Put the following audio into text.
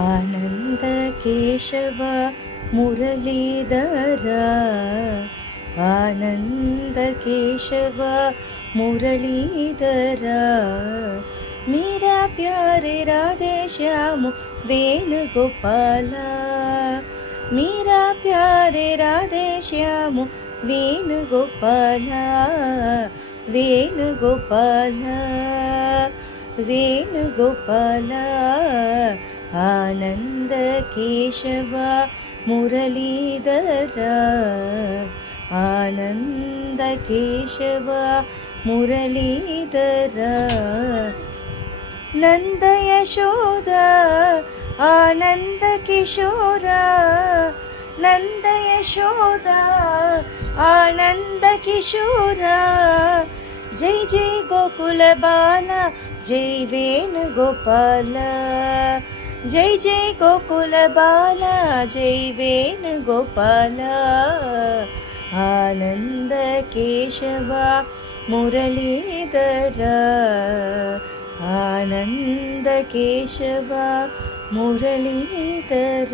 ಆನಂದ ಕೇಶವ ಮುರಳೀಧರ ಆನಂದ ಕೇಶವ ಮುರಳೀಧರ मेरा प्यारे राधे श्याम वेणुगोपाल मेरा प्यारे राधे श्याम वेणुगोपाल वेणुगोपाल वेणुगोपाल आनंद केशव मुरलीधर आनंद केशव मुरलीधर नंद यशोदा आनंद किशोर नंद यशोदा आनंद किशोर जय जय गोकुल बाला जय वेणुगोपाल जय जय गोकुल बाला जय वेणुगोपाल आनंद केशव मुरलीधर आनंद केशव मुरलीधर।